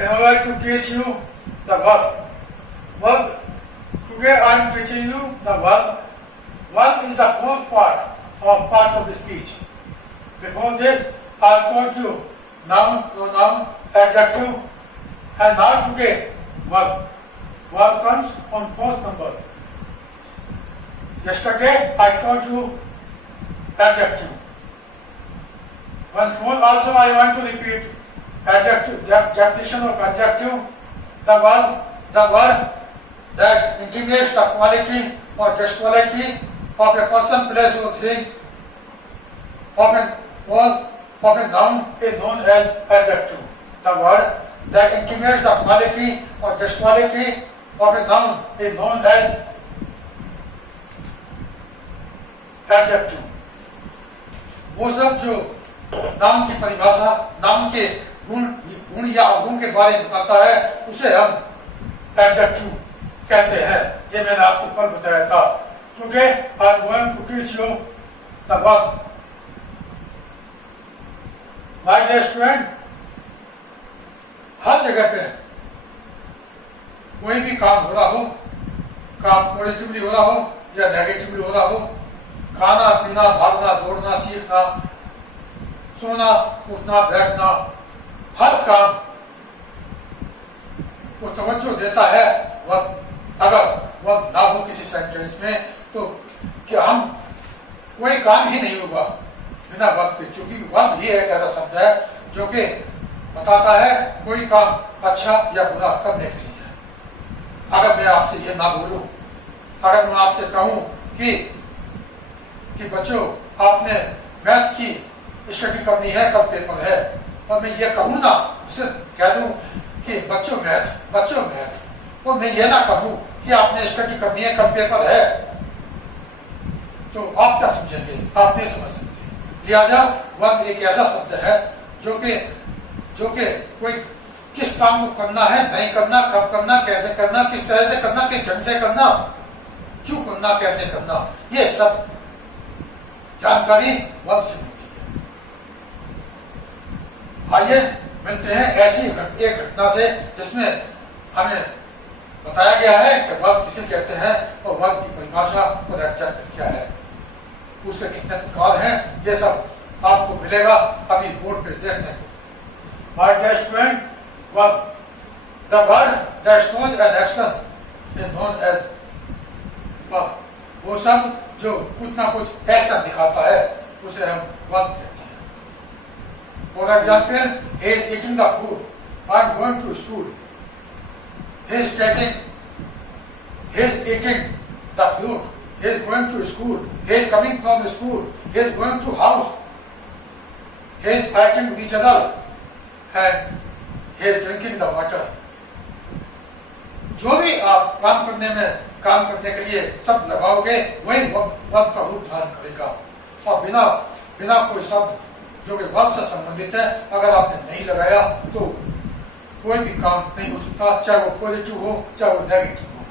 in order to teach you the verb. Verb. Today I am teaching you the verb. Verb is the fourth part of the speech. Before this, I told you noun, pronoun, adjective, and now today verb. Verb comes on fourth number. Yesterday I told you adjective. Once more also I want to repeat adjective, definition of adjective, the word that intimates the quality or disquality of a person, place or thing, of a noun is known as adjective. The word that intimates the quality or disquality of a noun is known as adjective. वो सब जो नाम की परिभाषा, नाम के गुण या अवगुण के बारे में बताता है, उसे हम एडजेक्टिव कहते हैं। ये मैंने आपको कल बताया था। Today I am going to teach you the verb. My dear student, हर जगह पे कोई भी काम हो रहा हो, काम पॉजिटिवली हो रहा हो या नेगेटिवली हो रहा हो, खाना पीना, भागना, दौड़ना, सीखना, सोना, उठना, बैठना, हर काम को तवज्जो देता है वक्त। अगर वक्त ना हो किसी सेंटेंस में तो क्या हम कोई काम ही नहीं होगा बिना वक्त के, क्योंकि वक्त ही एक ऐसा शब्द है जो कि बताता है कोई काम अच्छा या बुरा करने के लिए। अगर मैं आपसे ये ना बोलूं, अगर मैं आपसे कहूं कि बच्चों आपने मैथ की स्टडी करनी है, कल पेपर है, और मैं ये कहूँ ना, सिर्फ कह दूं कि बच्चों मैथ, और मैं ये ना कहूँ कि आपने स्टडी करनी है, कल पेपर है, तो आप क्या समझेंगे? आप नहीं समझ सकते। लिहाजा वर्ब एक ऐसा शब्द है जो कि कोई किस काम को करना है, नहीं करना, कब करना, कैसे करना, किस तरह से करना, किस ढंग से करना, क्यों करना, कैसे करना, ये सब जानकारी वर्ब से मिलती है। आइए मिलते हैं ऐसी एक घटना से जिसमें हमें बताया गया है कि वर्ब किसे कहते हैं और वर्ब की परिभाषा और एग्जाम्पल क्या है, उसके कितने प्रकार हैं, ये सब आपको मिलेगा अभी बोर्ड पे देखने को। My dear student, verb. The word that shows an action is known as verb. वो सब जो कुछ ना कुछ एक्शन दिखाता है उसे हम वर्ब कहते हैं। For example, he is eating the food. I am going to school. He is eating the fruit. He is going to school. He is coming from school. He is going to house. He is fighting with each other. And he is drinking the water. जो भी आप काम करने के लिए शब्द लगाओगे वही वर्ब का रूप धारण करेगा। और बिना कोई शब्द जो कि वर्ब से संबंधित है अगर आपने नहीं लगाया तो कोई भी काम नहीं हो सकता, चाहे वो पॉजिटिव हो चाहे वो नेगेटिव हो।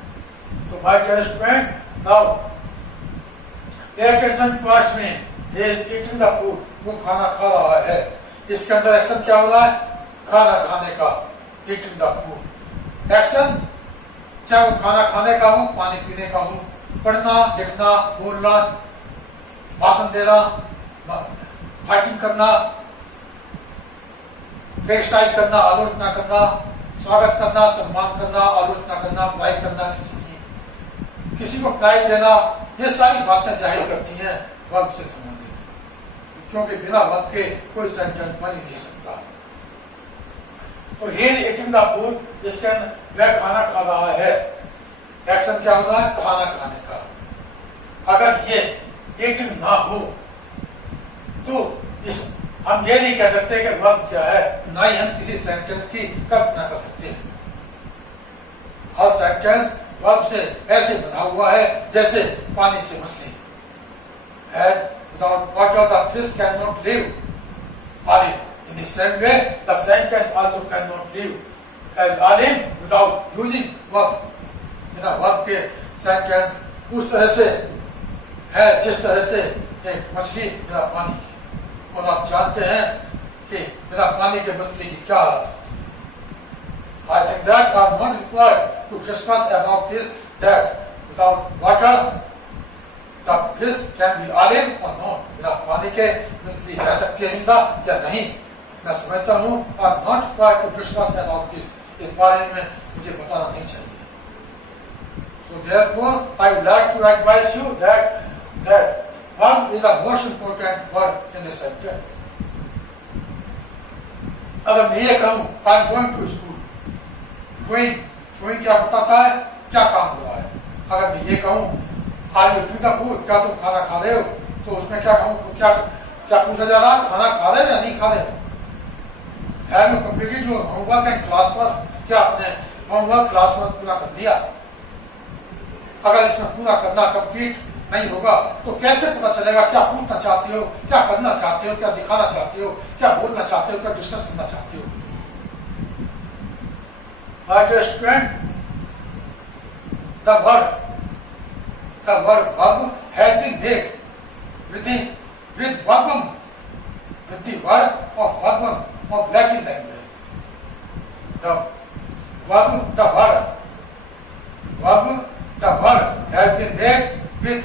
तो भाई dear student, now pay attention to past में he is eating the food, वो खाना खा रहा है। इसके अंदर एक्शन क्या हो रहा है? खाना खाने का, eating the food। एक्शन चाहे वो खाना खाने का हो, पानी पीने का हो, पढ़ना, लिखना, बोलना, भाषण देना, फाइटिंग करना, क्रिटिसाइज करना, आलोचना करना, स्वागत करना, सम्मान करना, आलोचना करना, बुराई करना, किसी को प्राइज देना, ये सारी बातें जाहिर करती हैं वर्ब से संबंधित, क्योंकि बिना वर्ब के कोई सेंटेंस बन ही नहीं सकता। तो he is eating the food, इसके अंदर वह खाना खा रहा है। एक्शन क्या हो रहा है? खाना खाने का। अगर ये eating ना हो तो हम ये नहीं कह सकते कि वर्ब क्या है, ना ही हम किसी सेंटेंस की कल्पना कर सकते हैं। हर सेंटेंस वर्ब से ऐसे बना हुआ है जैसे पानी से मछली। As without water the fish cannot live. In the same way, the sentence also cannot live. As Alim without using verb. बिना वर्ब के सेंटेंस उस तरह से है जिस तरह से एक मछली बिना पानी की। और आप जानते हैं कि बिना पानी के मछली की क्या हालत होती है। like that are not required to discuss about this, that without water the fish can be alive or not. बिना पानी के मछली रह सकती है जिंदा या नहीं, मैं समझता हूँ are not required to discuss about this. इस बारे में मुझे बताना नहीं चाहिए. So therefore, I would like to advise you that verb is the most important word in the sentence. अगर मैं ये कहूँ I am going to school, going क्या बताता है, क्या काम हो रहा है. अगर मैं ये कहूँ Are you eating the food, क्या तुम खाना खा रहे हो, तो उसमें क्या कहूँ, क्या पूछा जा रहा है, खाना खा रहे हो या नहीं खा रहे हो. Have you completed your homework and classwork, क्या आपने homework classwork पूरा कर दिया. अगर इसमें पूरा करना कंप्लीट नहीं होगा तो कैसे पता चलेगा क्या पूछना चाहते हो, क्या करना चाहते हो, क्या दिखाना चाहते हो, क्या बोलना चाहते हो, क्या डिस्कस करना चाहते हो. My dear student, the word verb has been made with the word of verbum of Latin language. The word has been made with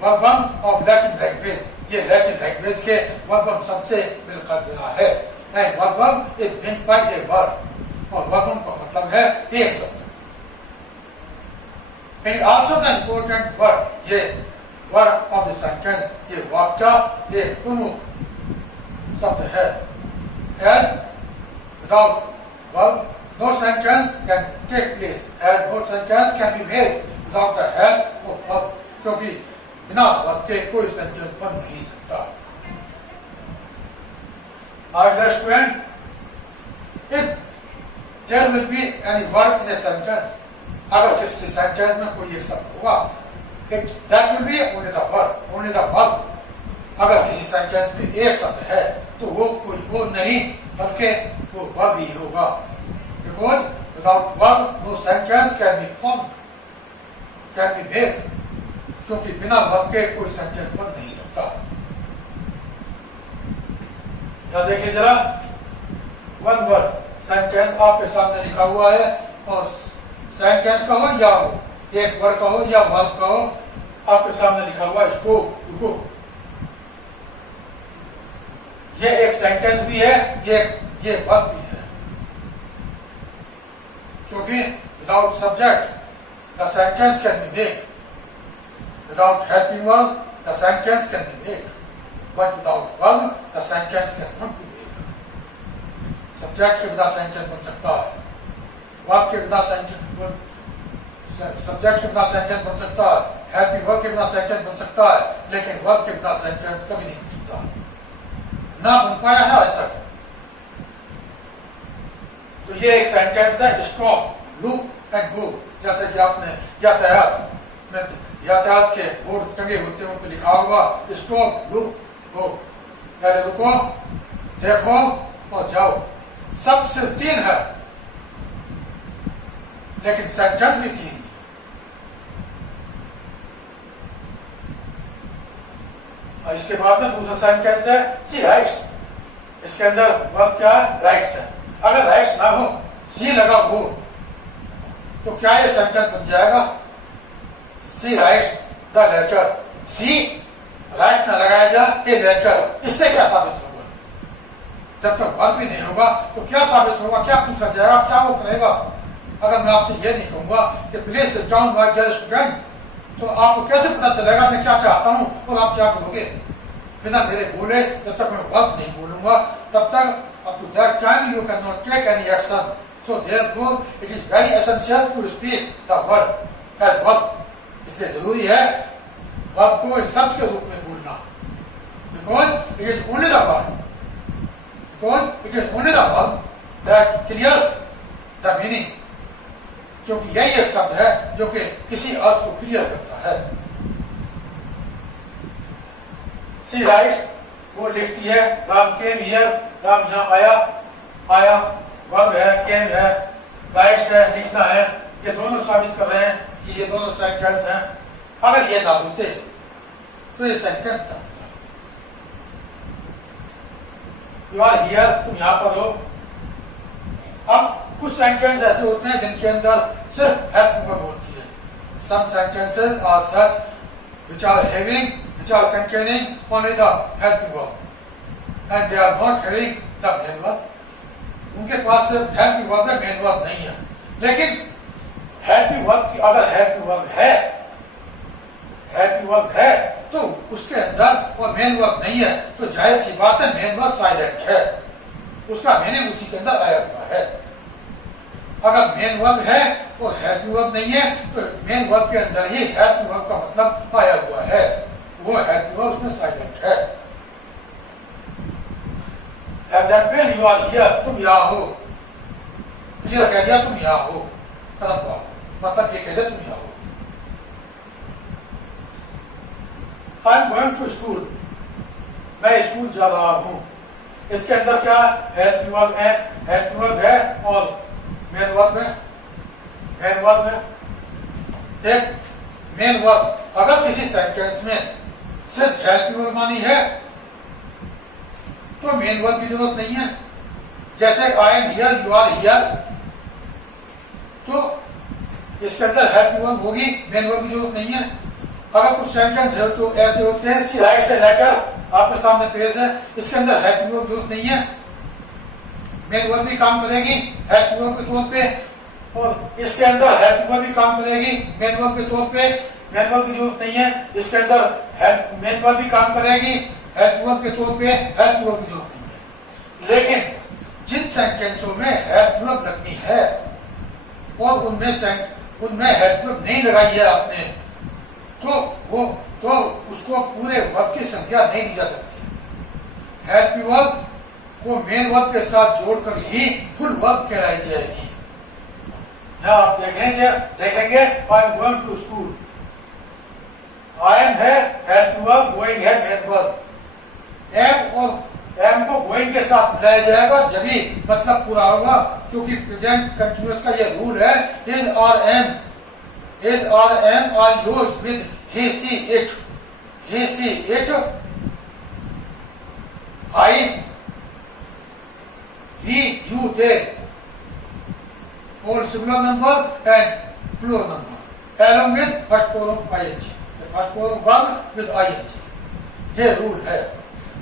verbum of Latin language. ये Latin language के verbum सबसे मिलकर बना है. And verbum is meant by a word. और verbum का मतलब है एक शब्द. And also the important word, ये word of the sentence, ये वाक्य, ये प्रमुख शब्द है. As without verb, no sentence can take place. As no sentence can be made without the help of verb, क्योंकि बिना वर्ब के कोई सेंटेंस बन नहीं सकता. Our student, if there will be any word in a sentence, अगर किसी sentence में कोई एक शब्द होगा, that will be only the verb. अगर किसी सेंटेंस में एक शब्द है तो वो कोई और नहीं बल्कि वो वर्ब ही होगा. Because without verb no sentence can be formed, can be made. क्योंकि बिना वर्ब के कोई सेंटेंस बन नहीं सकता. यहाँ देखिए जरा, वन वर्ड सेंटेंस आपके सामने लिखा हुआ है और सेंटेंस कहो या एक वर्ड कहो या वर्ब कहो, आपके सामने लिखा हुआ है इसको रुको. ये एक सेंटेंस भी है, ये वर्ब भी है. क्योंकि without subject the sentence can be made, without helping verb the sentence can be made, but without verb the sentence cannot be made. Subject के बिना सेंटेंस बन सकता है, वर्ब के बिना सब्जेक्ट के बिना सेंटेंस बन सकता है, हेल्पिंग वर्ब के बिना सेंटेंस बन सकता है, लेकिन वर्ब के बिना सेंटेंस कभी नहीं बन सकता, ना बन पाया है आज तक. तो ये एक सेंटेंस है, स्टॉप, लुक एंड गो. जैसे कि आपने यातायात के बोर्ड टंगे होते हैं, उन पर लिखा होगा स्टॉप, लुक, गो. पहले रुको, देखो और जाओ. सबसे 3 है, लेकिन सेंटेंस भी 3. और इसके बाद में दूसरा सेंटेंस है सी राइट्स. इसके अंदर वर्ब क्या है, राइट्स है. अगर राइट्स ना हो, सी लगा हो, तो क्या ये सेंटेंस बन जाएगा. C writes the letter. C write ना लगाया जाए ए लेटर, इससे क्या साबित होगा. जब तक वर्ब भी नहीं होगा तो क्या साबित होगा, क्या पूछा जाएगा, क्या वो करेगा. अगर मैं आपसे ये नहीं कहूंगा कि please sit down my dear student, तो आपको कैसे पता चलेगा मैं क्या चाहता हूं और आप क्या करोगे. बिना मेरे बोले जब तक मैं वर्ब नहीं बोलूंगा तब तक up to that time you cannot take any action. So therefore it is very essential to speak the word as verb. इसलिए जरूरी है वर्ब को एक शब्द के रूप में बोलना. Because it is only the verb that clears the meaning. क्योंकि यही एक शब्द है जो कि किसी अर्थ को क्लियर करता है. She writes, वो लिखती है. राम came here, राम यहाँ आया, वर्ब है, came है, राइट्स है, लिखना है. ये दोनों साबित कर रहे हैं कि ये दोनों सेंटेंस हैं. अगर ये ना होते तो ये सेंटेंस था. You are here, तुम यहाँ पर हो. अब कुछ सेंटेंस ऐसे होते हैं जिनके अंदर सिर्फ हेल्पिंग वर्ब होती है. Some sentences are such which are having, which are containing only the helping verb, and they are not having the main verb. उनके पास सिर्फ हेल्पिंग वर्ब है, मेन वर्ब नहीं है. लेकिन हेल्पिंग वर्ब की अगर हेल्पिंग वर्ब है तो उसके अंदर और मेन वर्ब नहीं है, तो जाहिर सी बात है मेन वर्ब साइलेंट है, उसका मीनिंग उसी के अंदर आया हुआ है. अगर मेन वर्ब है और हेल्पिंग वर्ब नहीं है तो मेन वर्ब के अंदर ही हेल्पिंग वर्ब का मतलब आया हुआ है, वो हेल्पिंग वर्ब उसमें साइलेंट है. एग्जाम्पल, यू आर हियर, तुम यहाँ हो. क्लियर कह दिया, तुम यहाँ हो, तरफ आओ, मतलब ये कह दिया तुम यहाँ हो. I am going to school, मैं स्कूल जा रहा हूँ. इसके अंदर क्या हेल्पिंग वर्ब है और मेन वर्ब है. एक मेन वर्ब अगर किसी सेंटेंस में सिर्फ हेल्पिंग वर्ब मानी है तो मेन वर्ब की जरूरत नहीं है. जैसे I am here, you are here, तो इसके अंदर हेल्पिंग वर्ब होगी, मेन वर्ब की जरूरत नहीं है. अगर कुछ सेंटेंस है तो ऐसे होते हैं, सी राइट से लेकर आपके सामने पेज है, इसके अंदर हेल्पिंग वर्ब की जरूरत नहीं है, मेन वर्ब भी काम करेगी हेल्पिंग वर्ब के तौर पे, और इसके अंदर हेल्पिंग वर्ब भी काम करेगी मेन वर्ब के तौर पे. मेन वर्ब की जरूरत नहीं है, इसके अंदर मेन वर्ब भी काम करेगी हेल्पिंग वर्ब के तौर पे, हेल्पिंग वर्ब की जरूरत नहीं है. लेकिन जिन सेंटेंसों में हेल्पिंग वर्ब लगनी है और उनमें हेल्पिंग वर्ब नहीं लगाई है आपने, तो उसको पूरे वर्ब की संख्या नहीं दी जा सकती. हेल्पिंग वर्ब को मेन वर्ब के साथ जोड़कर ही फुल वर्ब कहलाई जाएगी. यहाँ आप देखेंगे I am going to school, I am है हेल्पिंग वर्ब, गोइंग है मेन वर्ब. एम और एम को गोइंग के साथ मिलाया जाएगा जभी मतलब पूरा होगा, क्योंकि प्रेजेंट कंटिन्यूअस का ये रूल है. इज और am are used with he, she, it, I, we, you, they, or singular number and plural number, along with first form ing, the first form verb with ing. ये रूल है.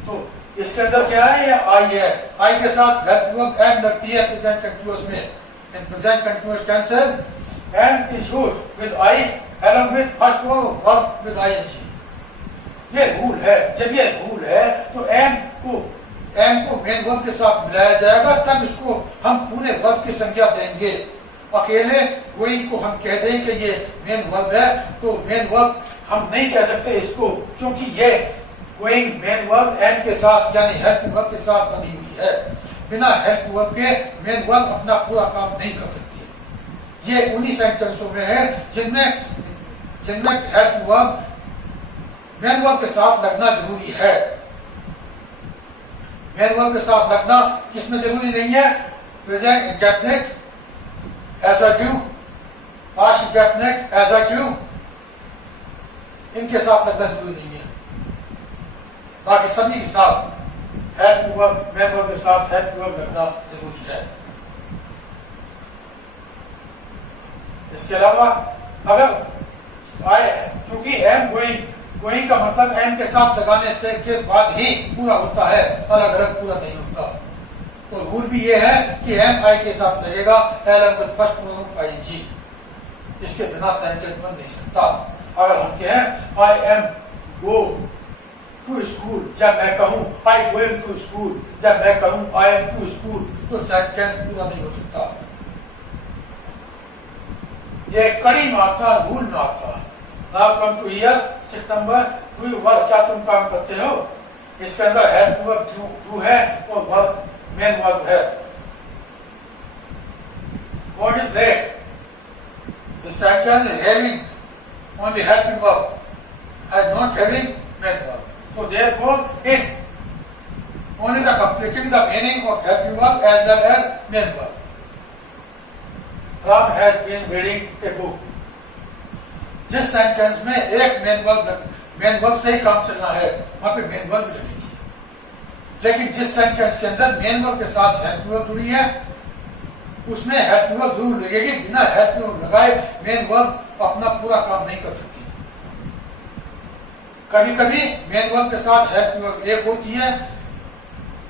तो इसके अंदर क्या है, ये आई है, आई के साथ हेल्पिंग वर्ब एम लगती है प्रेजेंट कंटिन्यूअस में. In present continuous tenses am is used with I along with first form verb with ing. ये रूल है. जब ये रूल है तो एम को मेन वर्ब के साथ मिलाया जाएगा, तब इसको हम पूरे वर्ब की संख्या देंगे. अकेले गोइंग को हम कह दें कि ये मेन वर्ब है, तो मेन वर्ब हम नहीं कह सकते इसको, क्योंकि ये गोइंग मेन वर्ब एम के साथ यानी हेल्पिंग वर्ब के साथ बनी हुई है. बिना हेल्पिंग वर्ब के मेन वर्ब अपना पूरा काम नहीं कर सकती. ये उन्हीं सेंटेंसों में है जिनमें हेल्पिंग वर्ब मेन वर्ब के साथ लगना जरूरी है. मेन वर्ब के साथ लगना किसमें जरूरी नहीं है, present indefinite, assertive, past indefinite, assertive, इनके साथ लगना जरूरी नहीं है. बाकी सभी के साथ हेल्पिंग वर्ब मेन वर्ब के साथ हेल्पिंग वर्ब लगना जरूरी है. इसके अलावा अगर क्योंकि एम गोइंग का मतलब एम के साथ लगाने से के बाद ही पूरा होता है, अलग अलग पूरा नहीं होता. तो रूल भी ये है कि एम आई के साथ लगेगा along with first form ING. इसके बिना सेंटेंस बन नहीं सकता. अगर हम कहें I am go to school, जब मैं कहूं आई गोइंग टू स्कूल, जब मैं कहूं आई एम टू स्कूल, तो सेंटेंस पूरा नहीं हो सकता. ये कड़ी में आता, रूल में आता. नाउ कम टू हियर 6 नंबर, डू वर्क, क्या तुम काम करते हो. इसके अंदर हेल्प वर्ब डू है और वर्ब मेन वर्ब है. What is that? The sentence is having only helping verb and not having main verb. So therefore it only the completing the meaning of helping verb as well as main verb. Ram has been reading a book. जिस sentence में एक main verb से ही काम चलना है वहां पे main verb लगेगी. लेकिन जिस सेंटेंस के अंदर मेन वर्ब के साथ हेल्प वर्ब जुड़ी है उसमें हेल्प वर्ब जरूर लगेगी। बिना हेल्प वर्ब लगाए मेन वर्ब अपना पूरा काम नहीं कर सकती। कभी कभी मेन वर्ब के साथ हेल्प वर्ब एक होती है,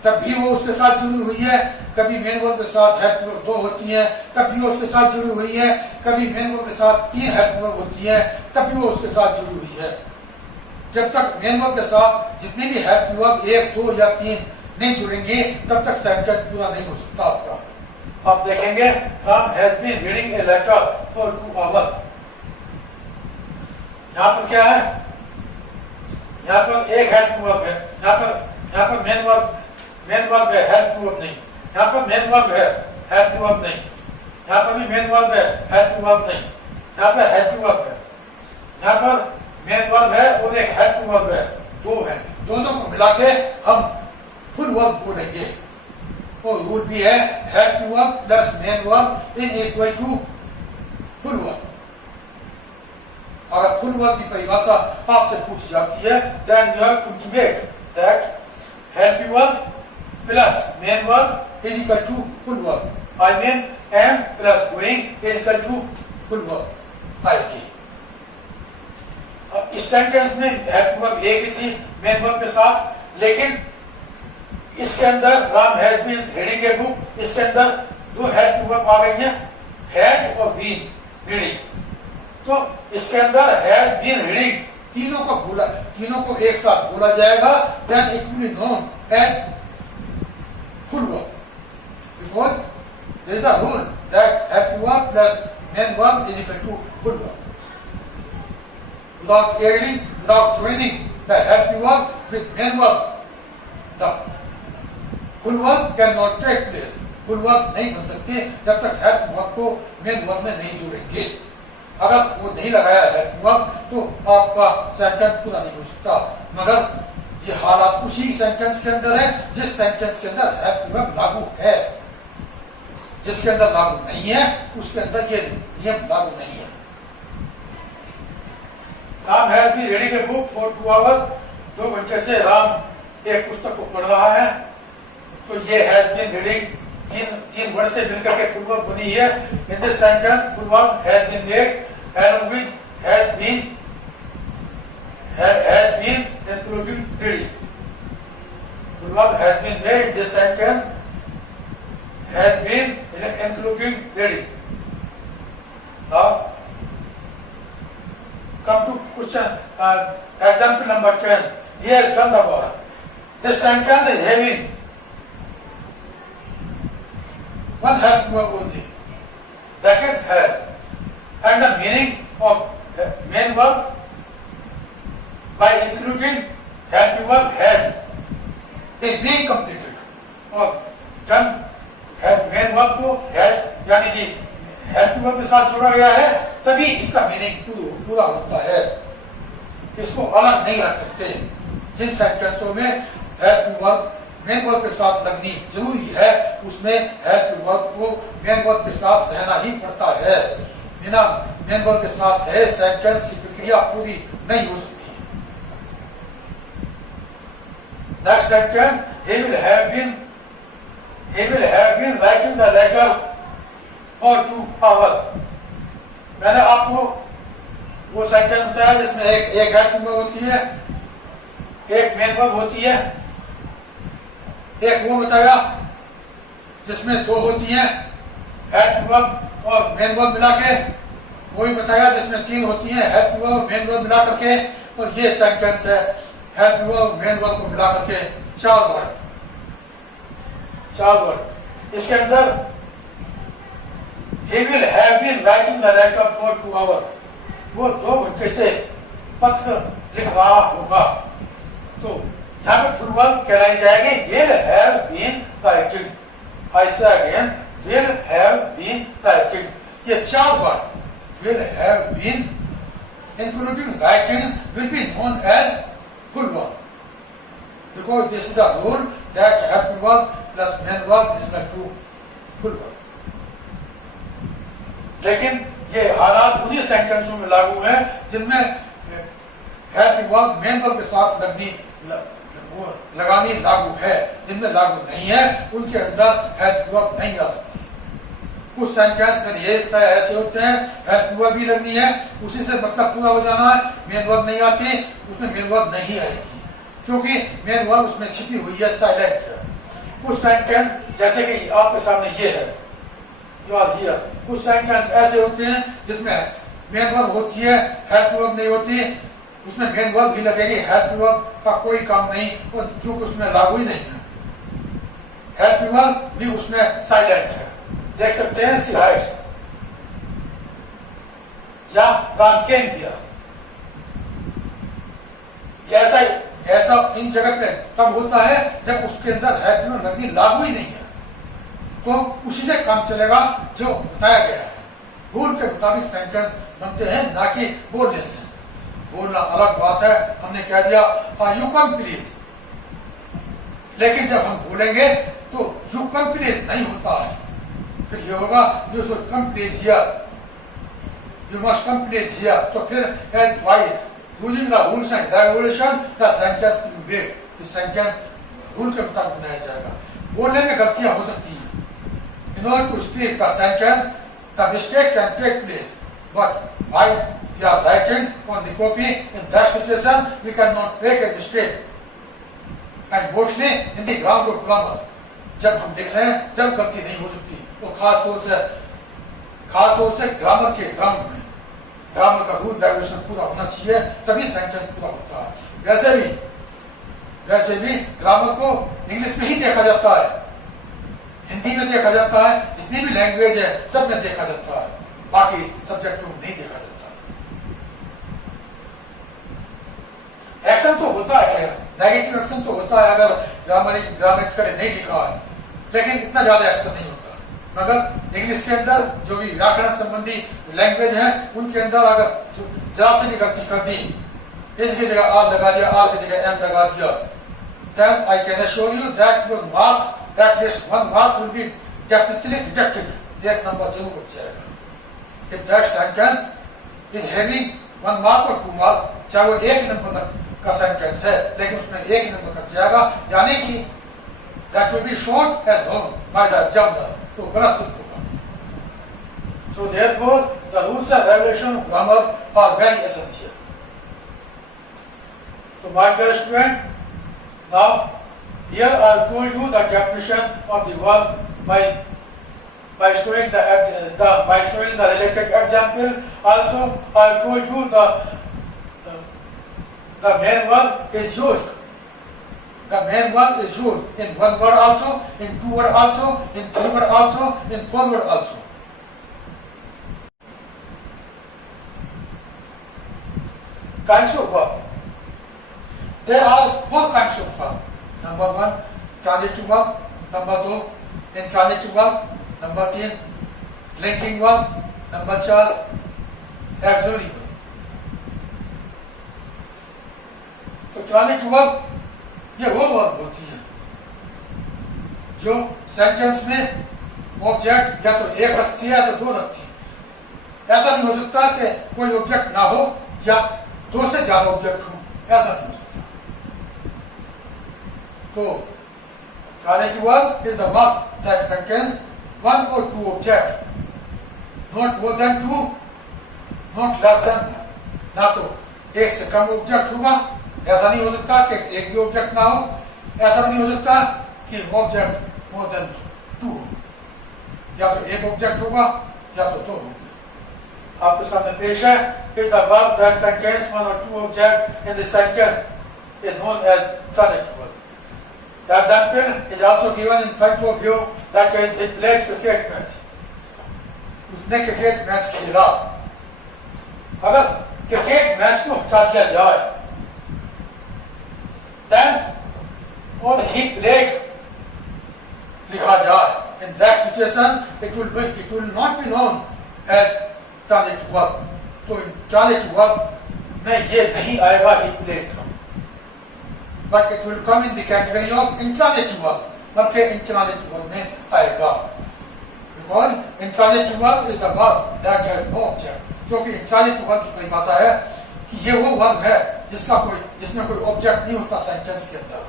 तब भी वो उसके साथ जुड़ी हुई है। कभी मेन वर्ब के साथ हेल्प वर्ब दो होती है, तब भी वो उसके साथ जुड़ी हुई है। कभी मेन वर्ब के साथ तीन हेल्प वर्ब होती है, तब भी वो उसके साथ जुड़ी हुई है। जब तक मेन वर्ब के साथ जितने भी हेल्प वर्ब एक, दो या तीन नहीं जुड़ेंगे, तब तक सेंटेंस पूरा नहीं हो सकता आपका। आप देखेंगे Ram has been reading a letter for 2 hours. यहाँ पर क्या है, यहाँ पर एक हेल्प वर्ब है, यहाँ पर मेन वर्ब है, हेल्प वर्ब नहीं। यहाँ पर मेन वर्ब है, हेल्प वर्ब नहीं। यहाँ पर भी मेन वर्ब है, हेल्प वर्ब नहीं। यहाँ पर हेल्प वर्ब है, यहाँ पर मेन वर्ब है और एक हेल्प वर्ब है, दो है। दोनों को मिला के हम फुल वर्ब बोलेंगे। और रूल भी है help verb plus main verb is equal to full verb. अगर फुल वर्ब की परिभाषा आपसे पूछी जाती है, then you have to intimate that help verb plus main verb is equal to full verb. I mean am plus going is equal to full verb आएगी। इस sentence में हेल्प वर्ब एक ही थी मेन वर्ब के साथ, लेकिन इसके अंदर Ram has been reading a book, इसके अंदर दो हेल्प वर्ब आ गई हैं, हैज और बीन रीडिंग। तो इसके अंदर हैज बीन रीडिंग तीनों को एक साथ बोला जाएगा, then it will be known as full verb. Because there is a rule that help verb plus main verb is equal to full verb. Without adding, without joining the help verb with main verb, the full verb cannot take place. Full verb नहीं बन सकते जब तक help verb को main verb में नहीं जोड़ेंगे। अगर वो नहीं लगाया help verb तो आपका सेंटेंस पूरा नहीं हो सकता। मगर ये हालात उसी सेंटेंस के अंदर है जिस सेंटेंस के अंदर help verb लागू है। जिसके अंदर लागू नहीं है उसके अंदर ये नियम लागू नहीं है। Ram has been reading a book for 2 hours. 2 घंटे से राम एक पुस्तक को पढ़ रहा है। तो ये हैज बीन रीडिंग तीन वर्ड से मिलकर के फुल वर्ब बनी है। In this sentence full verb has been made along with has been including reading. Full verb has been made in this sentence has been including reading. Now come to question example number 10. Here turn the bar. This sentence is having one help verb only, that is has, and the meaning of main verb by including help verb had is being completed. और जब main verb को has यानी कि help verb के साथ जोड़ा गया है तभी इसका मीनिंग पूरा होता है। इसको अलग नहीं रख सकते। जिन सेंटेंसों में हेल्प वर्ब मेन वर्ब के साथ लगनी जरूरी है उसमें हेल्प वर्ब को मेन वर्ब के साथ रहना ही पड़ता है। बिना मेन वर्ब के साथ है सेंटेंस की प्रक्रिया पूरी नहीं हो सकती। Next sentence he will have been writing the letter for 2 hours. मैंने आपको वो सेंटेंस बताया जिसमें एक हेल्प वर्ब होती है, एक मेन वर्ब होती है। एक वो बताया जिसमें दो होती है हेल्प वर्ब और मेन वर्ब मिला के। वही बताया जिसमें 3 होती है हेल्प वर्ब मेन वर्ब मिला करके। और ये सेंटेंस है हेल्प वर्ब मेन वर्ब को मिला करके 4 वर्ड। इसके अंदर He will have been writing the letter for 2 hours. वो 2 घंटे से पत्र लिख रहा होगा। तो यहाँ पे फुल वर्ब कहलाई जाएगी will have been writing। I say again, will have been writing। ये 4 word will have been including writing will be known as full verb, because this is the rule that help verb plus main verb is equal to full verb। लेकिन ये हालात उन्हीं सेंटेंसों में लागू है जिनमें help verb main verb के साथ लगानी लागू है। जिनमें लागू नहीं है उनके अंदर हेल्प वर्ब नहीं आ सकती। कुछ सेंटेंस में ये ऐसे होते हैं, हेल्प वर्ब भी लगनी है, उसी से मतलब पूरा हो जाना है। मेन वर्ब नहीं आती, उसमें मेन वर्ब नहीं आएगी, क्योंकि मेन वर्ब उसमें छिपी हुई है, साइलेंट है। कुछ सेंटेंस जैसे कि आपके सामने ये है, कुछ सेंटेंस ऐसे होते हैं जिसमें मेन वर्ब होती है, हेल्प वर्ब नहीं होती, उसमें मेन वर्ब भी लगेगी, हेल्प वर्ब का कोई काम नहीं, क्योंकि उसमें लागू ही नहीं है। हेल्प वर्ब भी उसमें साइलेंट है। देख सकते हैं सी राइट्स या राम केन दिया, ऐसा इन जगह पे तब होता है जब उसके अंदर हेल्प वर्ब लगनी लागू ही नहीं है, तो उसी से काम चलेगा जो बताया गया है। रूल के मुताबिक सेंटेंस बनते हैं, ना कि बोलने से। बोलना अलग बात है, हमने कह दिया यू कम प्लीज, लेकिन जब हम बोलेंगे तो यू कम प्लीज नहीं होता है, फिर ये होगा you should come please here, you must come please here. तो फिर why using the rules and regulation the sentence will be, sentence rule के मुताबिक बनाया जाएगा। बोलने में गलतियां हो सकती हैं। In order to speak the sentence, the mistake can take place. But while we are writing on the copy, in that situation, we cannot make a mistake. And mostly in the ground of grammar, जब हम लिख रहे हैं, जब गलती नहीं हो सकती, तो खास तौर से ग्रामर के ग्राउंड में, ग्रामर का रूल रेगुलेशन पूरा होना चाहिए, तभी सेंटेंस पूरा होता है। वैसे भी ग्रामर को इंग्लिश में ही देखा जाता है, हिंदी में देखा जाता है, जितनी भी लैंग्वेज है सब में देखा जाता है, बाकी सब्जेक्टों में नहीं देखा जाता। एक्शन तो होता है, नेगेटिव एक्शन तो होता है अगर ग्रामेटिकली नहीं लिखा है, लेकिन इतना ज्यादा एक्शन नहीं होता। मगर इंग्लिश के अंदर जो भी व्याकरण संबंधी लैंग्वेज है, उनके अंदर अगर जरा से भी गलती कर दी, इस की जगह आर लगा दिया, आर की जगह एम लगा दिया, then I can assure you that your mark, at least one mark will be definitely deducted. एक नंबर जरूर बच जाएगा। If that sentence is having one mark or two mark, चाहे वो एक नंबर तक का सेंटेंस है, लेकिन उसमें एक नंबर कट जाएगा, यानी कि that will be shown as wrong by the examiner, तो गलत सिद्ध होगा। So therefore, the rules and regulations of grammar are very essential. So my dear student, now here I have told you the definition of the verb by showing the related example. Also I have told you the main verb is used. The main verb is used in one word also, in two word also, in three word also, in four word also. Kinds of verb. There are four kinds of verb. Number one, transitive verb. Number two, intransitive verb. Number three, linking verb. Number four, auxiliary verb. तो transitive verb ये वो verb होती है जो sentence में object या तो एक रखती है या तो दो रखती है। ऐसा नहीं हो सकता कि कोई ऑब्जेक्ट ना हो या दो से ज्यादा ऑब्जेक्ट हो, ऐसा नहीं हो सकता। तो transitive verb is the verb that contains one or two object, not more than two, not less than one. ना तो एक से कम ऑब्जेक्ट होगा, ऐसा नहीं हो सकता कि एक भी ऑब्जेक्ट ना हो, ऐसा नहीं हो सकता कि ऑब्जेक्ट मोर देन टू हो, या तो एक ऑब्जेक्ट होगा या तो दो होंगे। आपके सामने पेश है कि the verb that contains one or two objects in the sentence is known as transitive verb. The example is also given in front of you, that is he played cricket match. उसने cricket match खेला। अगर cricket match को हटा दिया जाए, then or he played लिखा जाए, in that situation it will not be known as transitive verb. तो transitive verb में ये नहीं आएगा he played, but it will come in the category of intransitive verb, बल्कि intransitive verb में आएगा, because intransitive verb is the verb that has no object. क्योंकि intransitive verb की परिभाषा है कि ये वो वर्ब है जिसमें कोई ऑब्जेक्ट नहीं होता सेंटेंस के अंदर।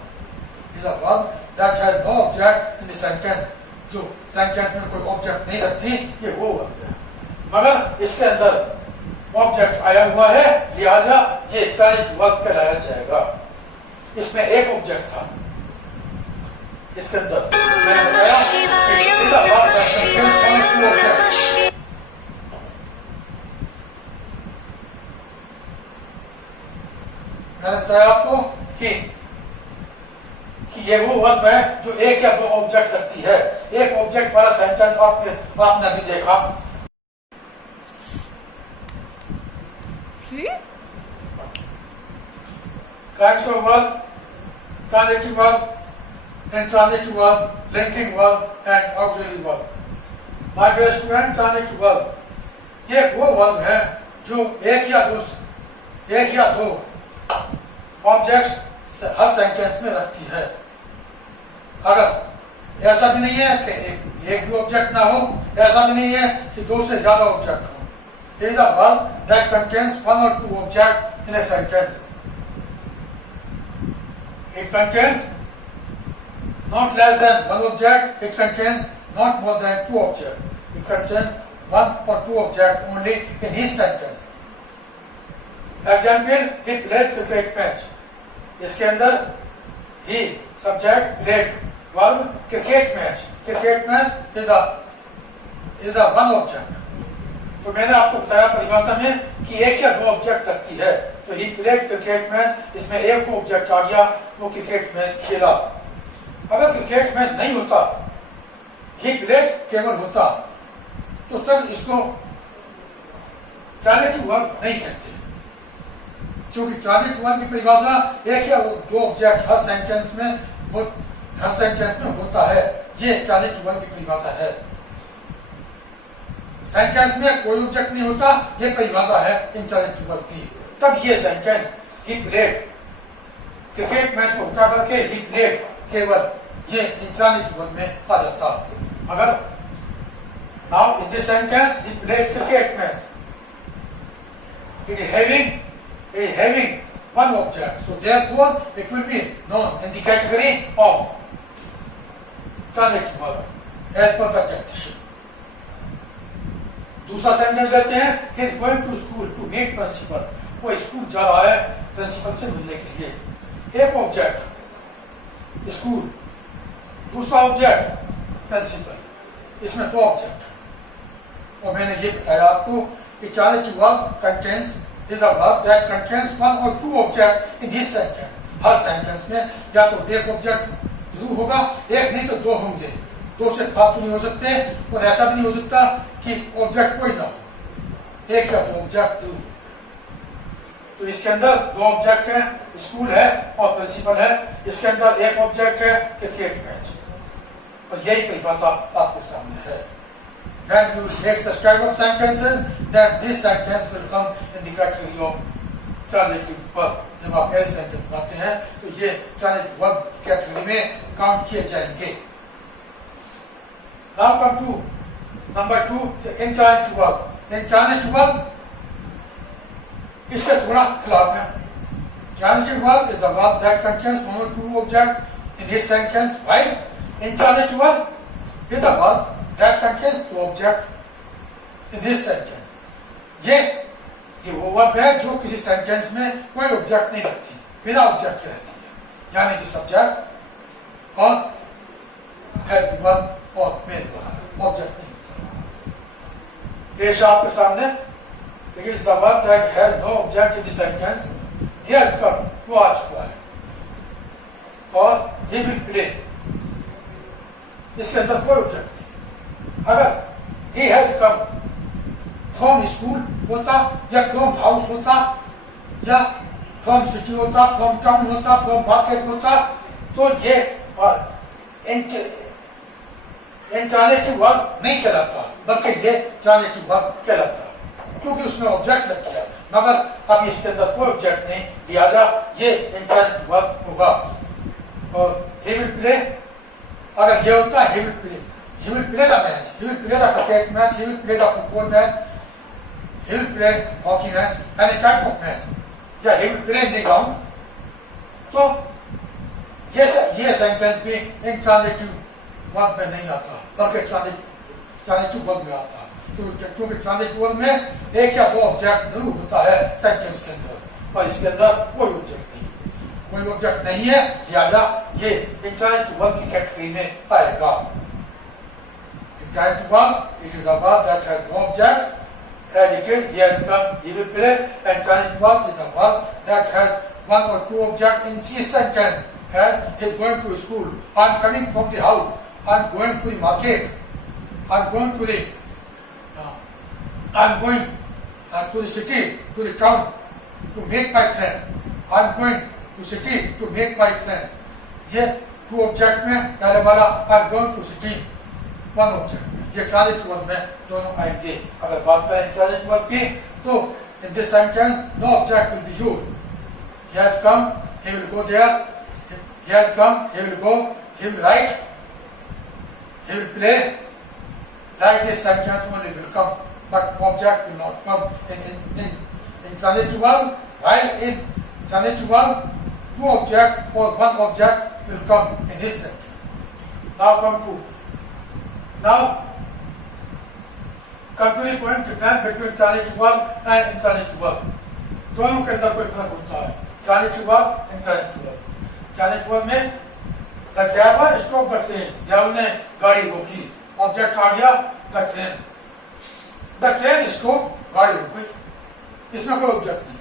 It is a verb that has no object in the sentence जो सेंटेंस में कोई ऑब्जेक्ट नहीं रखती, ये वो वर्ब है। मगर इसके अंदर ऑब्जेक्ट आया हुआ है, लिहाजा ये इत्यादि वर्ब कहलाया जाएगा। इसमें एक ऑब्जेक्ट था इसके अंदर, मैंने बताया मैंने बताया आपको कि ये वो वर्ब है जो एक या दो ऑब्जेक्ट रखती है। एक ऑब्जेक्ट वाला सेंटेंस आपने अभी देखा। Kinds of verb, transitive verb, intransitive verb, linking verb and auxiliary verb. My dear student, transitive verb ये वो वर्ब है जो एक या दो ऑब्जेक्ट्स हर सेंटेंस में रखती है। अगर ऐसा भी नहीं है कि एक भी ऑब्जेक्ट ना हो, ऐसा भी नहीं है कि दो से ज्यादा ऑब्जेक्ट हो। It is a verb that contains one or two objects in a sentence. It contains not less than one object. It contains not more than two objects. It contains one or two objects only in each sentence. Example: he played cricket match. इसके अंदर he subject played verb cricket match. Cricket match is a one object. तो मैंने आपको बताया परिभाषा में कि एक या दो ऑब्जेक्ट रखती है। तो ही प्लेड क्रिकेट मैच, इसमें एक ऑब्जेक्ट आ गया, वो क्रिकेट मैच खेला। अगर क्रिकेट मैच नहीं होता, ही प्लेड केवल होता, तो तब इसको ट्रांजिटिव वर्ब नहीं कहते, क्योंकि ट्रांजिटिव वर्ब की परिभाषा एक या दो ऑब्जेक्ट हर सेंटेंस में होता है। ये ट्रांजिटिव वर्ब की परिभाषा है। सेंटेंस में कोई ऑब्जेक्ट नहीं होता, ये परिभाषा है इंट्रांजिटिव वर्ब की। तब ये sentence he played cricket match को हटा करके ही प्लेड केवल ये इंट्रांजिटिव वर्ब में आ जाता। अगर now in this sentence he played cricket match, it is having one object, so therefore it will be known in the category of transitive verb as per the definition. दूसरा sentence लेते हैं, he is going to school to meet principal. वो school जा रहा है principal से मिलने के लिए। एक ऑब्जेक्ट स्कूल, दूसरा ऑब्जेक्ट प्रिंसिपल, इसमें दो ऑब्जेक्ट। और मैंने ये बताया आपको कि transitive verb contains is a verb that contains one और two object in this sentence. हर सेंटेंस में या तो एक ऑब्जेक्ट जरूर होगा, एक नहीं तो दो होंगे। दो से फालतू नहीं हो सकते, और ऐसा भी नहीं हो सकता कि ऑब्जेक्ट कोई ना हो, एक या दो ऑब्जेक्ट जरूर। तो इसके अंदर दो ऑब्जेक्ट हैं, स्कूल है और प्रिंसिपल है। इसके अंदर एक ऑब्जेक्ट है क्रिकेट मैच, और यही परिभाषा आपके सामने है। When you take such type of sentences, then this sentence will come in the category of transitive verb. जब आप ऐसे सेंटेंस बनाते हैं तो ये transitive verb कैटेगरी में काउंट किए जाएंगे। Now come to number 2, the intransitive verb. Intransitive verb इसके थोड़ा खिलाफ है। Transitive verb is the verb that contains one or two objects in this sentence, while intransitive verb is the verb that contains two objects in this sentence. ये वो verb है जो किसी sentence में कोई ऑब्जेक्ट नहीं रखती, बिना ऑब्जेक्ट के रहती है, यानी कि सब्जेक्ट और हेल्प वर्ब और मेन वर्ब, ऑब्जेक्ट नहीं होता। पेश आपके सामने it is the verb that has no object in the sentence. He has come, वो आ चुका है, और he will play, इसके अंदर कोई ऑब्जेक्ट नहीं। अगर he has come from school होता, या from house होता, या from city होता, from town होता, from market होता, तो ये इंट्रांजिटिव वर्ब नहीं कहलाता, बल्कि ये ट्रांजिटिव वर्ब कहलाता, क्योंकि उसमें ऑब्जेक्ट लग गया। मगर अब इसके अंदर कोई ऑब्जेक्ट नहीं, लिहाजा ये इंट्रांजिटिव वर्ब होगा। और he will play, अगर ये होता he will play the match, he will play the cricket match, he will play the football match, he will play hockey match, any type of match, या he will play in the ground। तो ये sentence भी intransitive verb में नहीं आता, बल्कि transitive verb में आता है। क्योंकि ट्रांजिटिव वर्ब में एक या दो ऑब्जेक्ट जरूर होता है सेंटेंस के अंदर, और इसके अंदर कोई ऑब्जेक्ट नहीं, कोई ऑब्जेक्ट नहीं है, लिहाजा ये ट्रांजिटिव वर्ब की कैटेगरी में आएगा। Transitive verb, it is a verb that has no object, as it is, he has come, he will play, and transitive verb is a verb that has one or two objects in each sentence, as he is going to school, I am coming from the house, I am going to the market, I am going to the, I am going to the city, to the town, to make my friend, I am going to city to make my friend. ये two object में पहले वाला I am going to city, one object, ये transitive verb में दोनों आएंगे। अगर बात करें ट्रांजिटिव वर्ब की, तो in this sentence no object will be used. He has come, he will go there, he has come, he will go, he will write, he will play, like this sentence only will come, but object will not come in transitive verb, while in transitive verb two object or one object will come in this sentence. Now come to the point difference between transitive verb and intransitive verb. दोनों के अंदर कोई फर्क होता है, transitive verb, intransitive verb. transitive verb में the driver stopped the train, driver ने गाड़ी रोकी, ऑब्जेक्ट आ गया the train stopped, गाड़ी रुक गई, इसमें कोई ऑब्जेक्ट नहीं।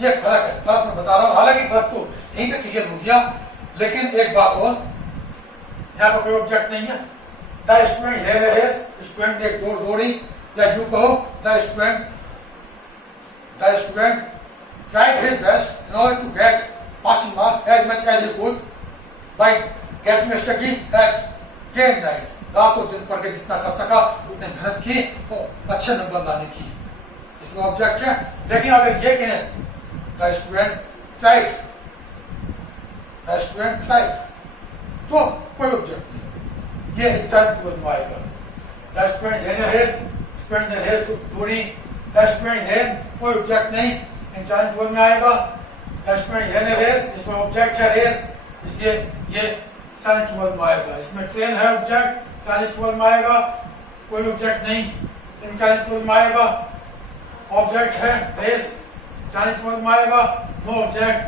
ये फर्क है, फर्क मैं बता रहा हूँ। हालांकि फर्क तो यहीं तक क्लियर हो गया, लेकिन एक बात और, यहाँ पर कोई ऑब्जेक्ट नहीं है। The student has a race, student ने दौड़ी, या यूं कहो the student tried his best in order to get passing marks as much as he could by getting a study at day and night. रात और दिन पढ़ के जितना कर सका उतने मेहनत की और अच्छे नंबर लाने की, इसमें ऑब्जेक्ट है। लेकिन अगर ये कहें द स्टूडेंट ट्राइड, तो कोई ऑब्जेक्ट नहीं, ये इंटरेस्ट में आएगा। द स्टूडेंट ने रेस को दौड़ी, द स्टूडेंट हैज, कोई ऑब्जेक्ट नहीं, इंटरेस्ट में आएगा। The student has a race, इसमें ऑब्जेक्ट है रेस, इसलिए ये इंटरेस्ट में आएगा। इसमें ट्रेन है ऑब्जेक्ट, इंटरेस्ट में आएगा, कोई ऑब्जेक्ट नहीं, इंटरेस्ट में आएगा। ऑब्जेक्ट है रेस, इंटरेस्ट में आएगा, no object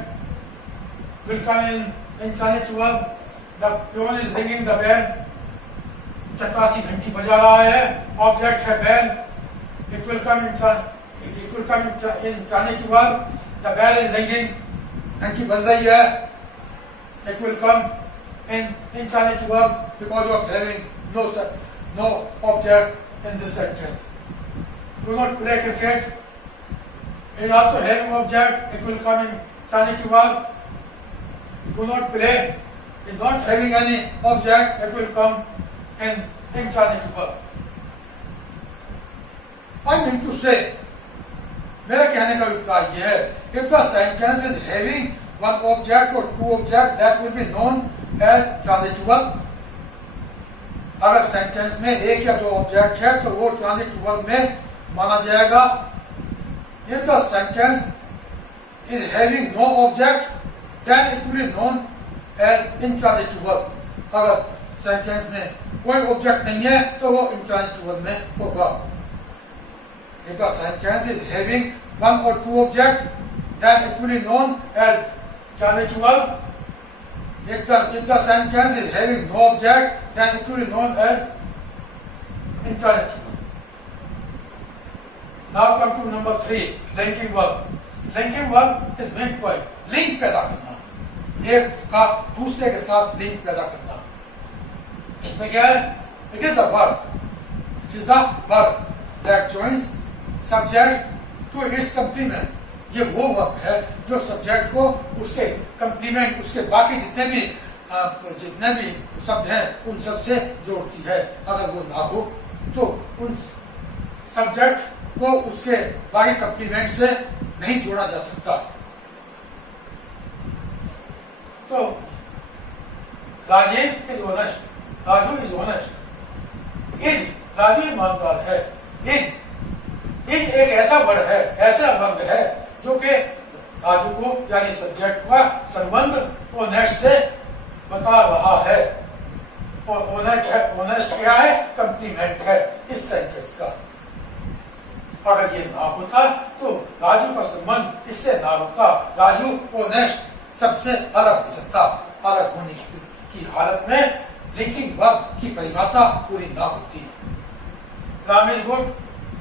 will come in transitive verb. The peon is ringing the bell, चपरासी घंटी बजा रहा है, ऑब्जेक्ट है bell, it will come in transitive verb. The bell is ringing, घंटी बज रही है, it will come in transitive verb because of having no object in this sentence. Do not play cricket, it is also having object, it will come in transitive verb. Do not play, is not having any object, it will come in intransitive verb. I mean to say, मेरा कहने का अभिप्राय यह है, if the sentence is having one object or two objects, that will be known as transitive verb. अगर sentence में एक या दो ऑब्जेक्ट है तो वो ट्रांजिटिव वर्ब में माना जाएगा। If the sentence is having no object, then it will be known as intransitive verb. अगर सेंटेंस में कोई ऑब्जेक्ट नहीं है तो वो intransitive verb में होगा। If the sentence is having one or two objects, then it will be known as transitive verb. If the sentence is having no object, then it will be known as intransitive verb. Now come to number 3, linking verb. Linking verb is meant by link पैदा करना, एक का दूसरे के साथ link पैदा करना। इसमें क्या है? It is the verb that joins subject to its complement. ये वो वर्ब है जो सब्जेक्ट को उसके कंप्लीमेंट, उसके बाकी जितने भी शब्द हैं उन सब से जोड़ती है। अगर वो ना हो तो उन सब्जेक्ट को उसके बाकी कंप्लीमेंट से नहीं जोड़ा जा सकता। तो Rajiv is honest, Raju is honest, Raju ईमानदार है। इज एक ऐसा वर्ड है, ऐसा वर्ब है जो कि राजू को यानी सब्जेक्ट का संबंध ऑनेस्ट से बता रहा है। और ऑनेस्ट क्या है, कंप्लीमेंट है इस सेंटेंस का। अगर ये ना होता तो राजू का संबंध इससे ना होता, राजू ऑनेस्ट सबसे अलग हो जाता। अलग होने की हालत में लिंकिंग वर्ब की परिभाषा पूरी ना होती। राम इज गुड,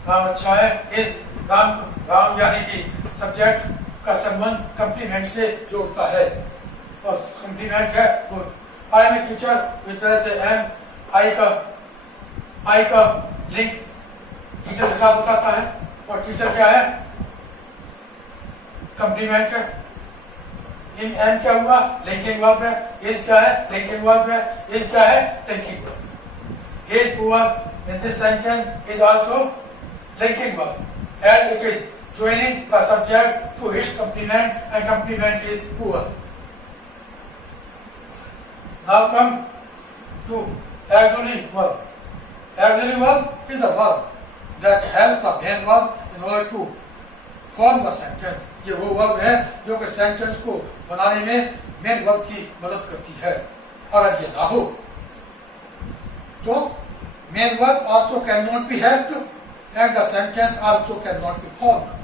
राम अच्छा है, इज राम यानी कि सब्जेक्ट का संबंध कंप्लीमेंट से जोड़ता है और कंप्लीमेंट है good. I am a teacher, इस तरह से एम आई का लिंक टीचर के साथ बताता है और टीचर क्या है, कंप्लीमेंट है। इन एम क्या हुआ, लिंकिंग वर्ब है। इज क्या है, लिंकिंग वर्ब है। इज क्या है, linking verb. Is poor in this sentence is also linking verb as it is joining the subject to its complement and complement is poor. Now come to auxiliary verb. Auxiliary verb is a verb that helps the main verb in order to form the sentence. ये वो verb है जो कि sentence को बनाने में main verb की मदद करती है। अगर ये ना हो तो main verb also cannot be helped and the sentence also cannot be formed.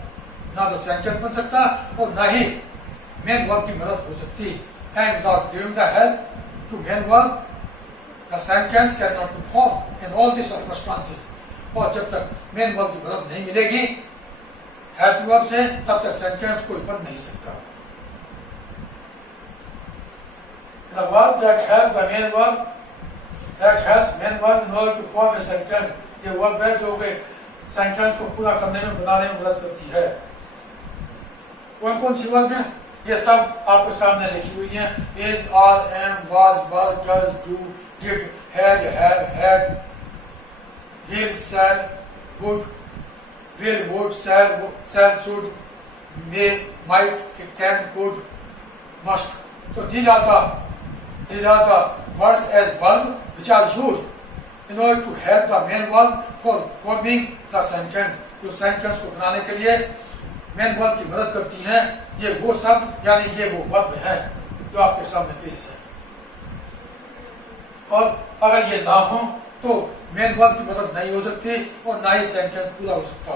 ना तो सेंटेंस बन सकता और ना ही मेन वर्ब की मदद हो सकती। And without giving the help to main verb the sentence can not be form in all the circumstances. और जब तक मेन वर्ब की मदद नहीं मिलेगी हेल्प वर्ब से, तब तक सेंटेंस कोई बन नहीं सकता। The verb that help the main verb that helps main verb in order to form a sentence, ये वर्ब है जो कि सेंटेंस को पूरा करने में, बनाने में मदद करती है। कौन कौन सी वर्ब है, ये सब आपके सामने लिखी हुई है। Is, are, am, was, were, does, do, did, has, had, will, shall, would, will, would, shall, should, may, might, can, could, must. तो these are the words as verb which are used in order to help the main verb for forming the sentence. जो sentence को बनाने के लिए main verb की मदद करती हैं, ये वो शब्द यानी ये वो वर्ब है जो आपके सामने पेश है। और अगर ये ना हो तो मेन वर्ब की मदद नहीं हो सकती और ना ही सेंटेंस पूरा हो सकता।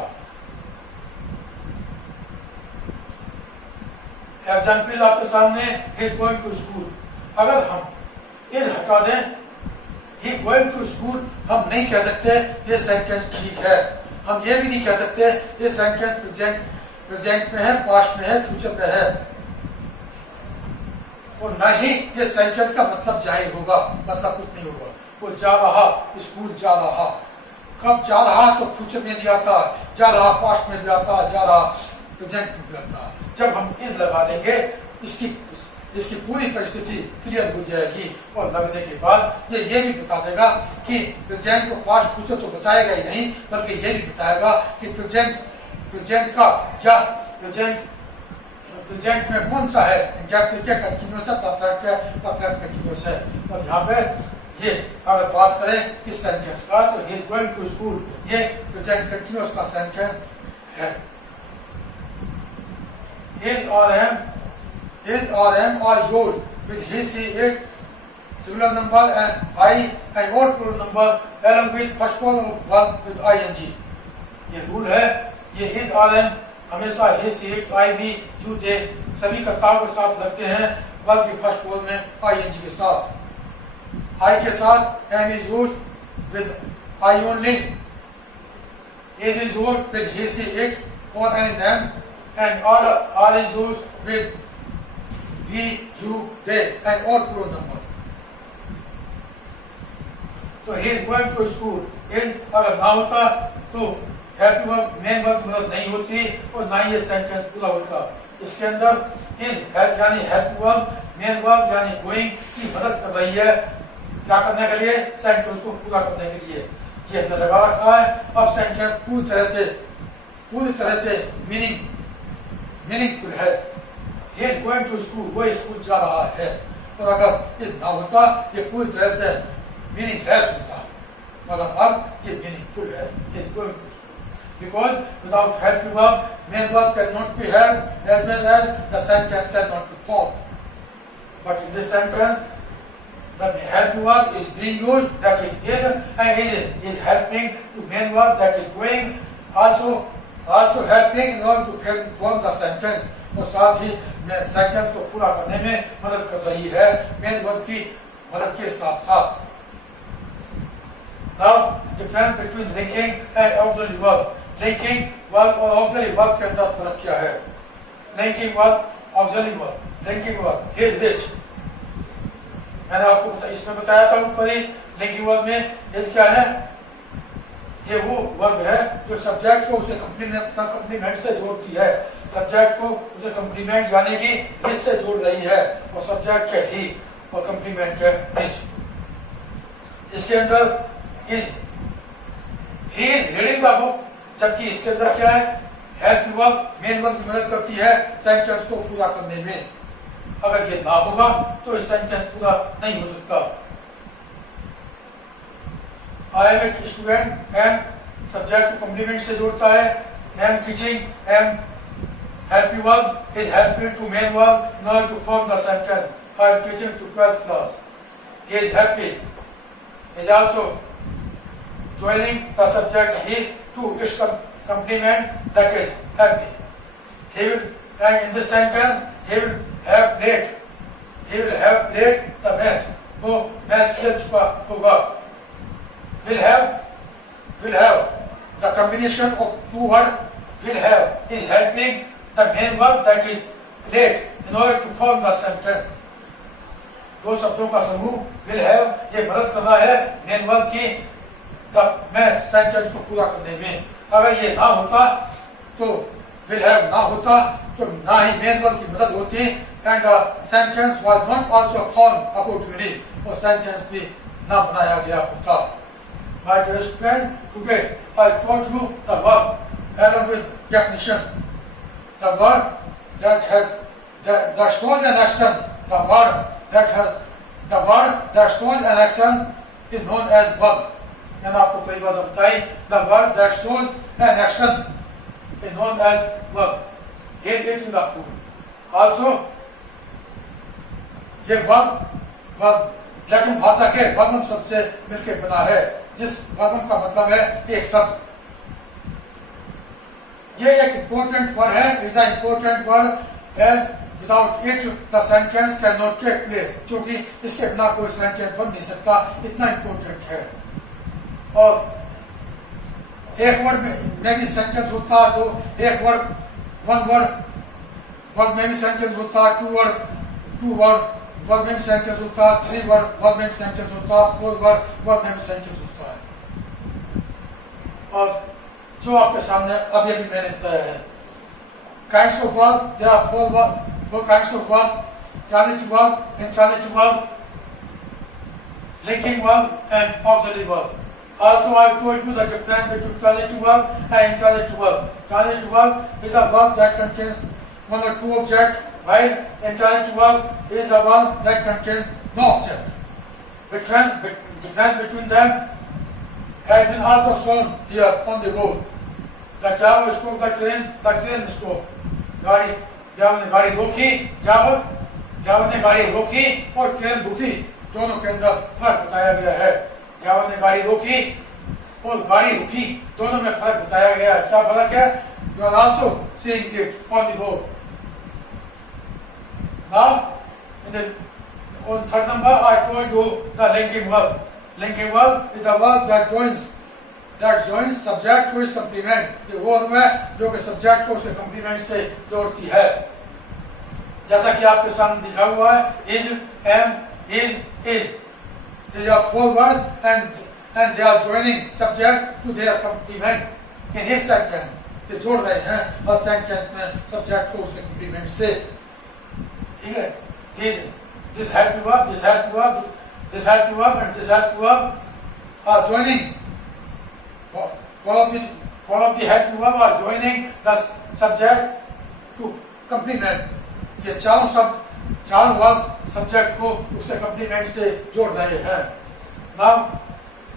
एग्जाम्पल आपके सामने, he is going to school. अगर हम इज हटा दें, ही गोइंग टू स्कूल, हम नहीं कह सकते ये सेंटेंस ठीक है। हम ये भी नहीं कह सकते ये सेंटेंस प्रेजेंट में है, पास्ट में है, फ्यूचर में है। और न ही ये सेंटेंस का मतलब जाहिर होगा, मतलब कुछ नहीं होगा। वो जा रहा, स्कूल जा रहा, कब जा रहा तो फ्यूचर में भी आता, जा रहा पास्ट में भी आता, जा रहा प्रेजेंट में भी आता। जब हम इज लगा देंगे इसकी पूरी परिस्थिति क्लियर हो जाएगी और लगने के बाद ये भी बता देगा कि प्रेजेंट और पास्ट फ्यूचर तो बताएगा ही नहीं, बल्कि ये भी बताएगा कि प्रेजेंट का या प्रेजेंट में कौन सा है, एग्जैक्ट क्या कंटिन्यूअस है, परफेक्ट कंटिन्यूअस है। और यहाँ पे ये अगर बात करें इस सेंटेंस का तो he is going to school, ये प्रेजेंट कंटिन्यूअस का सेंटेंस है। Is or am are used with he, she, it, singular number and I and all plural number along with first form of verb with ing. ये रूल है, ये is or am हमेशा he, she, it, I, we, you, they सभी कर्ताओं के साथ लगते हैं वर्ब की फर्स्ट फॉर्म में ing के साथ। I के साथ am is used with I only, is used with he, she, it or any them and all is used with we, you, they and all plural number. तो he is going to school, is अगर ना होता तो help verb main verb मदद नहीं होती और ना ही ये सेंटेंस पूरा होता। इसके अंदर is यानी help verb मेन वर्ब यानी going की मदद कर रही है, क्या करने के लिए, सेंटेंस को पूरा करने के लिए। ये हमने लगा रखा है। अब सेंटेंस पूरी तरह से मीनिंगफुल है। He is going to school, वो स्कूल जा रहा है। और अगर ये ना होता ये पूरी तरह से मीनिंगलेस होता, मगर अब ये मीनिंगफुल है। He is going to school because without help verb main verb cannot be helped as well as the sentence cannot be formed. But in this sentence The helping verb is being used, that is, and is helping to main verb, that is going, also helping in order to form the sentence. और साथ ही sentence को पूरा करने में मदद कर रही है मेन वर्ब की मदद के साथ साथ. Now, difference between linking and auxiliary verb. Linking verb और auxiliary verb के अंदर फर्क क्या है? Linking verb, auxiliary verb. Linking verb, is which? मैंने आपको इसमें बताया था ऊपर ही. लिंकिंग वर्ब में is क्या है? ये वो वर्ब है जो सब्जेक्ट को उसे कंप्लीमेंट से जोड़ती है. सब्जेक्ट को उसे कंप्लीमेंट यानी कि इस से जोड़ रही है और सब्जेक्ट के ही और कंप्लीमेंट के इज. इसके अंदर is he is reading the book, जबकि इसके अंदर क्या है? हेल्प वर्ब, मेन वर्ब की मदद करती है सेंटेंस को पूरा करने में. अगर ये ना होगा तो इस सेंटेंस पूरा नहीं हो सकता. I am a student, am subject को कंप्लीमेंट से जोड़ता है. Am teaching, am helping verb is helping to main verb in order to form the sentence. I am teaching to 12th class. He is happy. He is also joining the subject he to its complement, that is happy. He will, and in this sentence, he will have played. He will have played the match. वो match खेल चुका होगा. Will have the combination of two words. Will have is helping the main verb, that is played, in order to form the sentence. दो शब्दों का समूह will have ये मदद कर रहा है मेन वर्ब की मैं सेंटेंस को पूरा करने में. अगर ये ना होता तो will have ना होता तो ना ही मेन वर्ब की मदद होती and the sentence was not also formed accordingly. और सेंटेंस भी ना बनाया गया होता. My dear student, today I taught you the verb along with definition. The verb that has that shows an action. The verb that shows an action is known as verb. मैंने आपको कई बार बताई. The verb that shows an action is known as verb. ये एक चीज आपको. Also ये verb Latin भाषा के वर्ब शब्द से मिलकर बना है, जिस वर्ब का मतलब है एक शब्द. ये एक इम्पोर्टेंट वर्ड है. Is a important word as without it the sentence can not take place. क्योंकि इसके बिना कोई सेंटेंस बन नहीं सकता, इतना इम्पोर्टेंट है. और एक वर्ड में भी सेंटेंस होता तो एक वर्ड वन वर्ड में भी सेंटेंस होता. टू वर्ड वर्ड में भी सेंटेंस होता. थ्री वर्ड में भी सेंटेंस होता. फोर वर्ड में भी सेंटेंस होता है. और जो आपके सामने अभी मैंने बताया है. Kinds of verb, there are four kinds of verb: transitive verb, intransitive verb, linking verb and auxiliary verb. Also, I told you the difference between transitive verb and intransitive verb. Transitive verb is a verb that contains one or two objects, while intransitive verb is a verb that contains no object. Difference between them has been also shown here on the board. The Java spoke the train spoke. Java ने गाड़ी रोकी, Java ने गाड़ी रोकी और train रुकी. दोनों के अंदर फर्क बताया गया है. जावा ने गाड़ी रोकी और गाड़ी रुकी, दोनों में फर्क बताया गया. क्या फर्क है? You are also seeing it on the board. Now, on third number, I told you the linking verb. Linking verb is the verb that joins subject to its complement. ये वो वर्ब है जो कि सब्जेक्ट को उसके complement से जोड़ती है. जैसा कि आपके सामने दिखा हुआ है, is, am, is. They are four words and they are joining subject to their complement in his sentence. they जोड़ रहे हैं और सेंटेंस में सब्जेक्ट को उसके कंप्लीमेंट से. ठीक है. This helping verb, this helping verb, this helping verb and this helping verb are joining. All of the helping verb are joining the subject to complement. ये चारों वर्ब सब्जेक्ट को उसके कंप्लीमेंट से जोड़ रहे हैं. Now,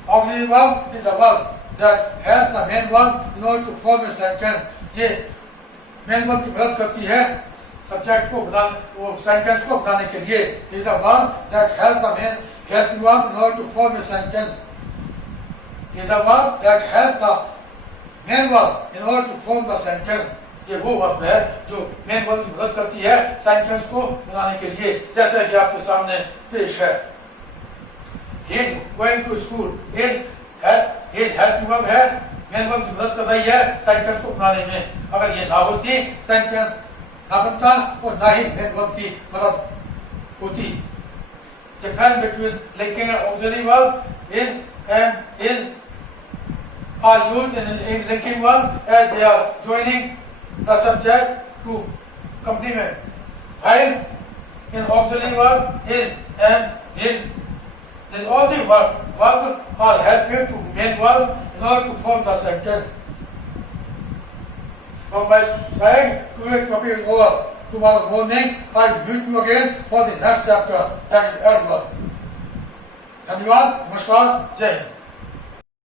auxiliary verb is a verb that helps the main verb in order to form a sentence. ये main verb की मदद करती है सब्जेक्ट को बनाने, वो सेंटेंस को बनाने के लिए. It is a verb that helps the help you out in order to form a sentence is a verb that helps the main verb in order to form the sentence. ये वो verb है जो main verb की मदद करती है sentence को बनाने के लिए, जैसा कि आपके सामने पेश है. He is going to school. He is helping verb है, मेन वर्ब की मदद कर रही है सेंटेंस को बनाने में. अगर ये ना होती सेंटेंस ना बनता और ना ही मेन वर्ब की मदद होती. Difference between linking and auxiliary verb is are used in linking verb as they are joining the subject to complement. While in auxiliary verb is and will, then all the verbs are helping to main verb in order to form the sentence. From my side, today's topic is over. Tomorrow morning, I will meet you again for the next chapter, that is adverb. धन्यवाद, नमस्कार, जय हिंद.